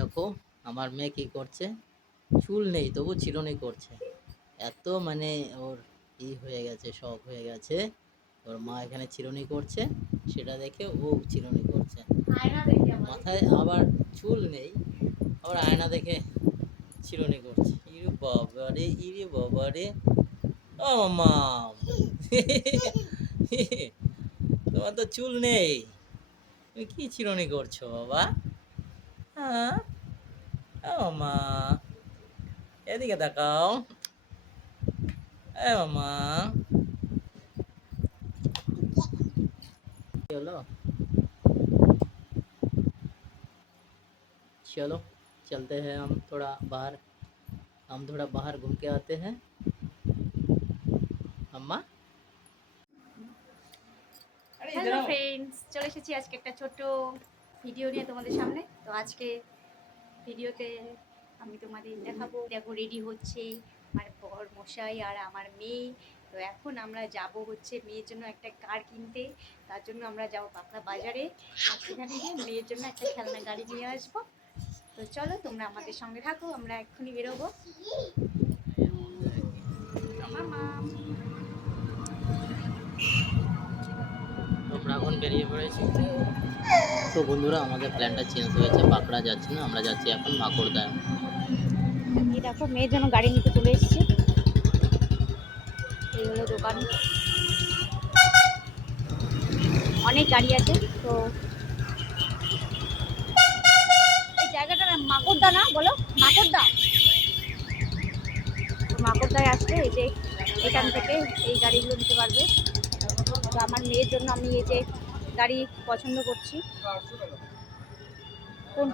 দেখো আমার মেয়ে কী করছে? চুল নেই তবু চিরুনি করছে। এত মানে ওর ই হয়ে গেছে শখ হয়ে গেছে। ওর মা এখানে চিরুনি করছে সেটা দেখে ও চিরুনি করছে। মাথায় আবার চুল নেই আবার আয়না দেখে চিরুনি করছে। ইরে বাবা রে ইরে বাবা রে। ও মা। তোমার তো চুল নেই। তুমি কি চিরুনি করছ বাবা? হ্যাঁ ও মা এদিকে তাকাও এ মা কি হলো चलो चलते हैं हम थोड़ा बाहर हम थोड़ा बाहर घूम के आते हैं अम्मा अरे হ্যালো ফ্রেন্ডস চলে এসেছি আজকে একটা ছোট ভিডিও নিয়ে তোমাদের সামনে। তো আজকে ভিডিওতে আমি তোমাদের দেখাবো। দেখো রেডি হচ্ছে আমার বর মশাই আর আমার মেয়ে। তো এখন আমরা যাব হচ্ছে মেয়ের জন্য একটা কার কিনতে। তার জন্য আমরা যাব পাকড়া বাজারে। সেখানে গিয়ে মেয়ের জন্য একটা খেলনা গাড়ি নিয়ে আসব। তো চলো তোমরা আমাদের সঙ্গে থাকো, আমরা এক্ষুনি বেরোবো। আমরা এখন বেরিয়ে পড়েছি। তো বন্ধুরা, আমাদের প্ল্যানটা চেঞ্জ হয়েছে পাকড়া যাচ্ছে না, আমরা যাচ্ছি এখন মাকড়দায় এই দেখো, মেয়ের জন্য গাড়ি নিতে চলে এসেছি। এই হলো দোকান। অনেক গাড়ি আছে, তো এই জায়গাটার নাম মাকড়দা না, বলো? মাকড়দা? মাকড়দায় আসলে এই যে এখান থেকে এই গাড়িগুলো নিতে পারবে। তো আমার মেয়ের জন্য আমি এই যে গাড়ি পছন্দ করছি। কোন?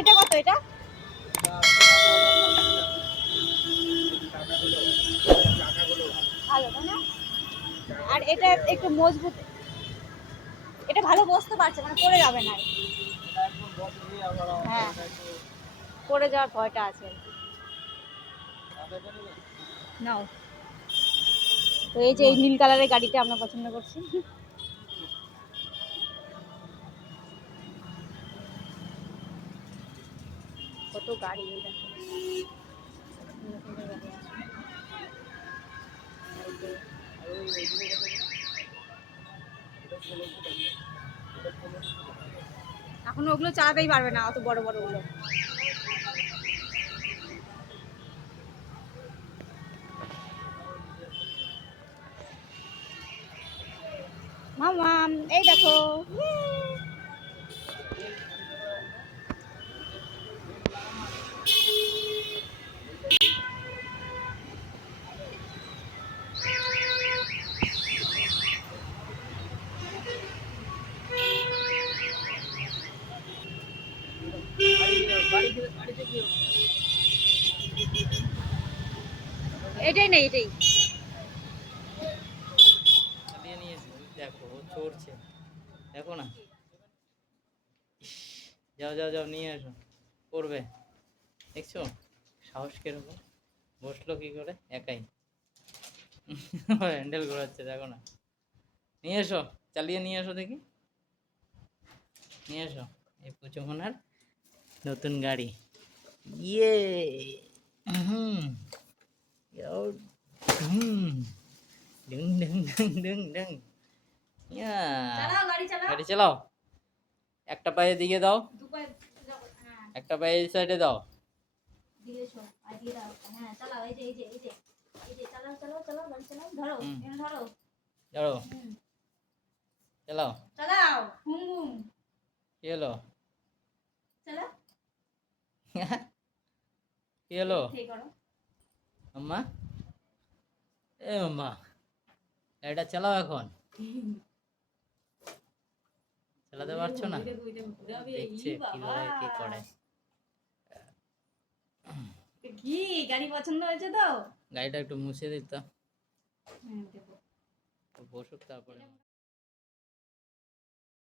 এটা কত এটা? আর এটা একটু মজবুত। এটা ভালো বসতে পারছে মানে পড়ে যাবে না। হ্যাঁ পড়ে যাওয়ার ভয়টা আছে। নাও। তো এই যে এই নীল কালারের গাড়িটা আমরা পছন্দ করছি। কত গাড়ি এখন ওগুলো চালাতেই পারবে না, অত বড় বড় ওগুলো মামাম এই দেখো। এটাই না এটাই চালিয়ে নিয়েছে চড়ছে দেখো না। যাও যাও যাও, নিয়ে এসো করবে। দেখছ? সাহস কীরকম? বসল কি করে? একাই। হ্যান্ডেল ঘোরাচ্ছে, দেখো না। নিয়ে এসো। চালিয়ে নিয়ে এসো দেখি। নিয়ে এসো। এই পুচোমনার নতুন গাড়ি। ইয়ে! হুম। হুম। ডুং ডুং ডুং ডুং ডুং। গাড়ি চালাও। একটা পায়ে দিকে দাও। হ্যাঁ। একটা পায়ে এই সাইডে দাও। চালাও চালাও ধরো হুম। এখানে ধরো। ধরো। হুম। চালাও। চালাও হুম হুম কি হলো? চালাও। কি হলো? আম্মা। এ আম্মা এটা চালাও এখন। চালাতে পারছ না? দেখছে কীভাবে কি করে। কি গাড়ি পছন্দ হয়েছে তো? গাড়িটা একটু মুছে দিত বসুক তারপরে।